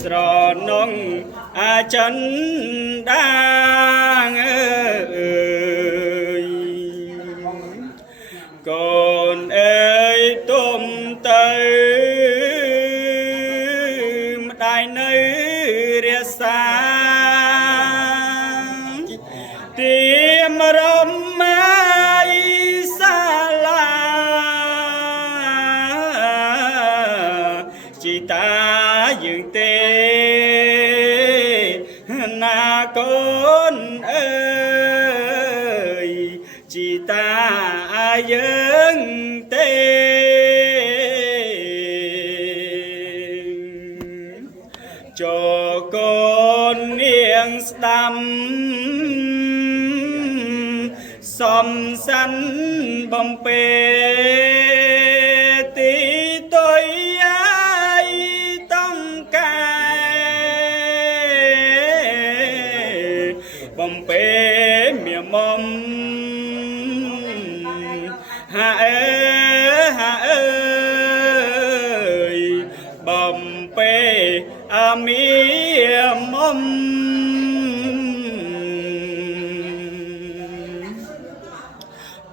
ស្រនងអាចិនដាងអើយកូនអើយទុំទៅម្ដាយនៅរសាទៀមរមមកសាលាជីតាយើងទេណាកូនអើយជីតាយើងទេចូលកូននាងស្ដាំសំសាន់បំពេទីទុយបំពេមៀមុំហាអើយបំពេអាមៀមុំ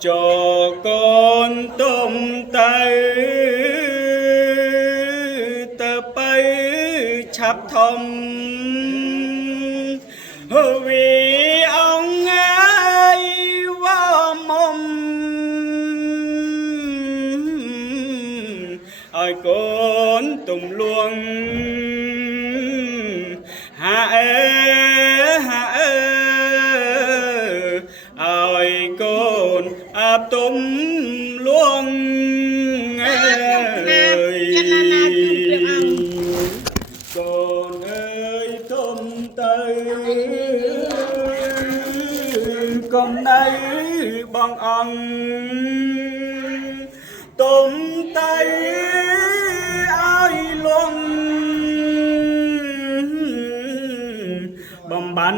ចូលកូនទុំទៅបើឆាប់ធំវីអង្គអើយវមុំឲ្យកូនទុំលួងហាអើឲ្យកូនអាប់ទុំលួងអើយកូនអើយទុំទៅកុំនៅបងអង្គទុំទៅឲ្យលងបំបាន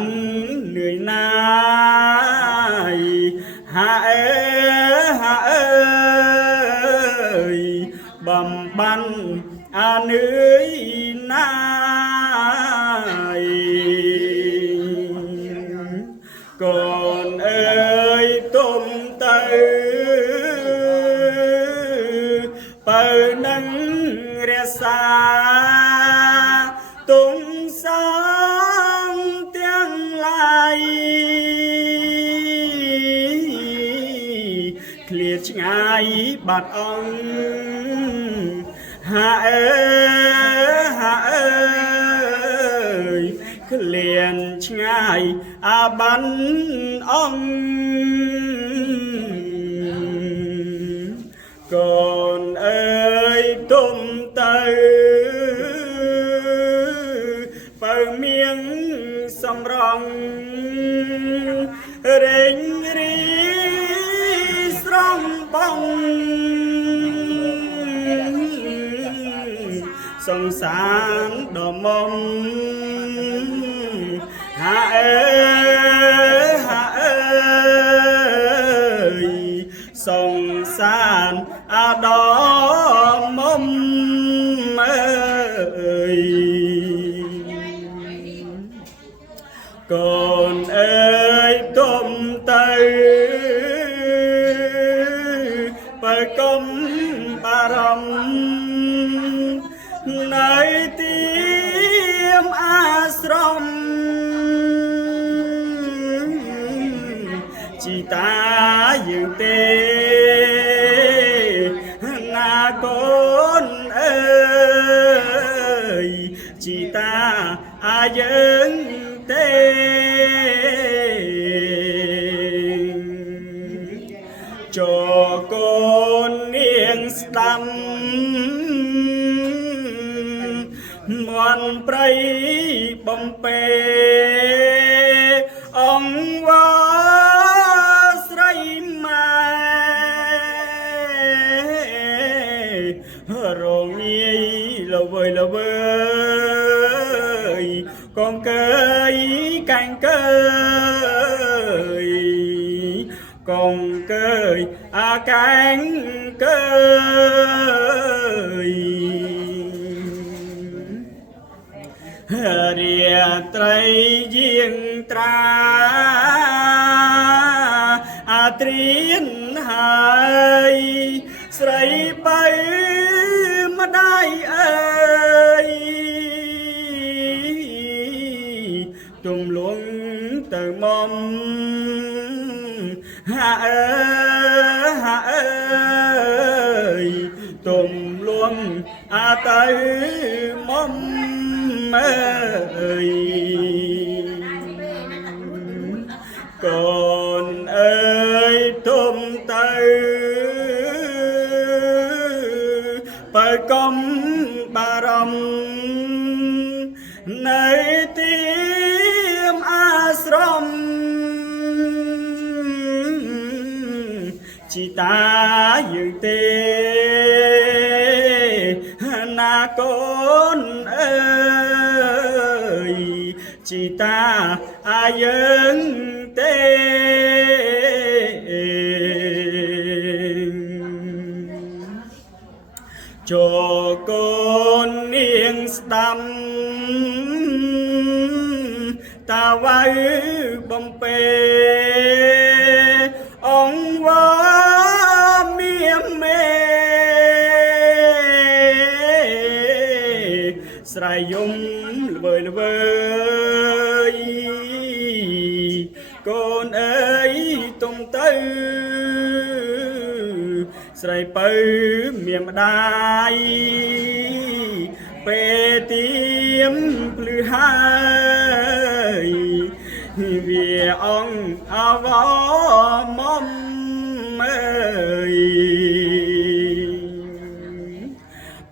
នឿយណាយហាអើយបំបានអានឿយណាយកូនអើយទុំទៅបើនឹងរសាទុំសងទាំងឡាយឃ្លាតឆ្ងាយបាត់អង្គហាអើយឃ្លានឆ្ងាយអាបានអង្គកូនអើយទុំទៅបើមៀងសំរងរេងរីស្រងបងសង្សារដ៏មុំហាអើយសង្សារអាដ៏មុំអើយកូនអើយទុំទៅបើកុំបារម្ភនៅទីមអាស្រមជីតាយើងទេណាកូនអើយជីតាយើងទេចូលកូននាងស្ដាំមន់ព្រៃបំពេអង្គវស្រីម៉ែរងាយល្វើយកងកើយកាញ់កើយកងកើយអាកាញ់កើយ រៀត្រីយាងត្រាអាត្រៀនហើយស្រីបើម្ដាយអើយទំលងទៅមុំហាអើយទំលងអាទៅមុំអើយកូនអើយទុំទៅបើកុំបារម្ភនៅទីមអាស្រមជីតាយើងទេណាកូនអើយជីតាអាយើងទេចូលកូននាងស្ដាំតាវ៉ៅបំពេអង្គវ៉ាមៀមមេស្រ័យយំល្វើយល្វើយកូនអើយទុំទៅស្រីបើមានម្ដាយពេលទៀមភ្លឺហើយវាអង្គអវមុំអើយ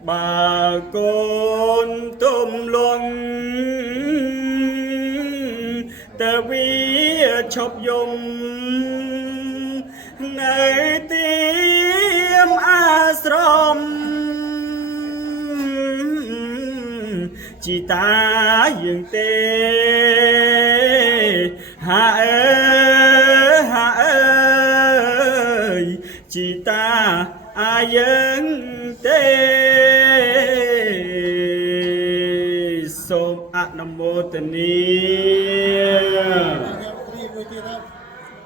បើកូនទុំលងតែវាឈប់យំនៅទីមអាស្រមជីតាយើងទេហាអើយជីតាអាយើងទេសូមអនុមោទនា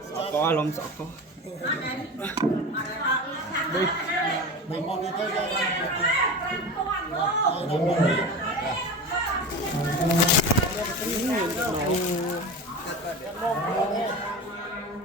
សកលំសកលไม่มองนี่เท่าไหร่